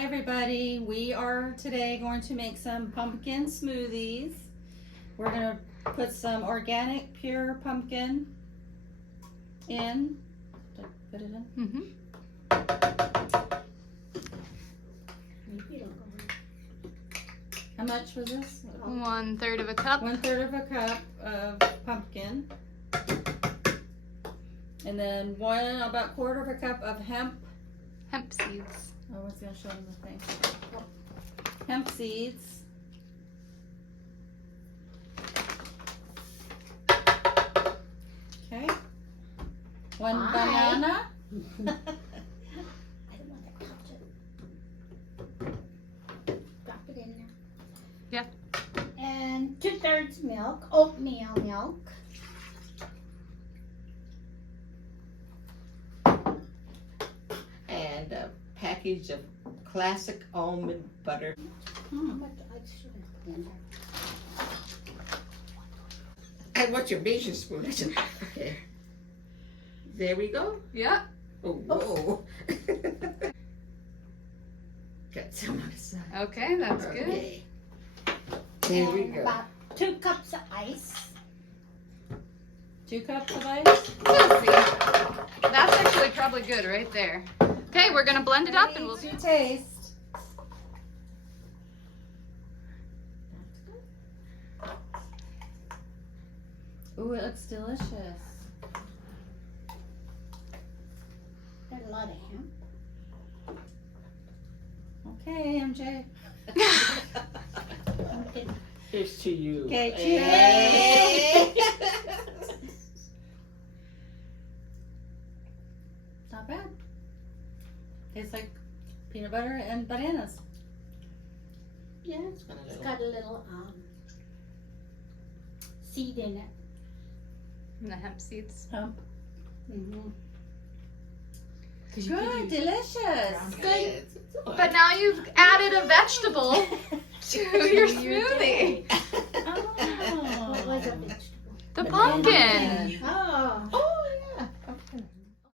Hi everybody, we are today going to make some pumpkin smoothies. We're going to put some organic pure pumpkin in. Did I put it in? How much was this? 1/3 of a cup. 1/3 of a cup of pumpkin. And then about 1/4 of a cup of hemp Seeds. Oh, I was going to show them the thing. Hemp seeds. Okay. One banana. I don't want to touch it. Drop it in there. Yeah. And 2/3 milk, oatmeal milk. And a package of classic almond butter. How much ice should I put in there? And what's your measuring spoon? Okay. There we go. Yeah. Oh, whoa. Got some on the side. Okay, that's good. Okay. There we And go. about 2 cups of ice. 2 cups of ice. Let's see. That's actually probably good right there. Okay, we're gonna blend it up and we'll Ready to taste. Ooh, it looks delicious. There's a lot of hemp. Okay, MJ. Pumpkin. Here's to you. Okay, Hey. Not bad. Tastes like peanut butter and bananas. Yeah, it's got a It's little. got a little seed in it. and the hemp seeds. Hemp. Mm-hmm. Good, delicious. Good. But now you've added a vegetable to your smoothie. What Oh. was a vegetable? The pumpkin.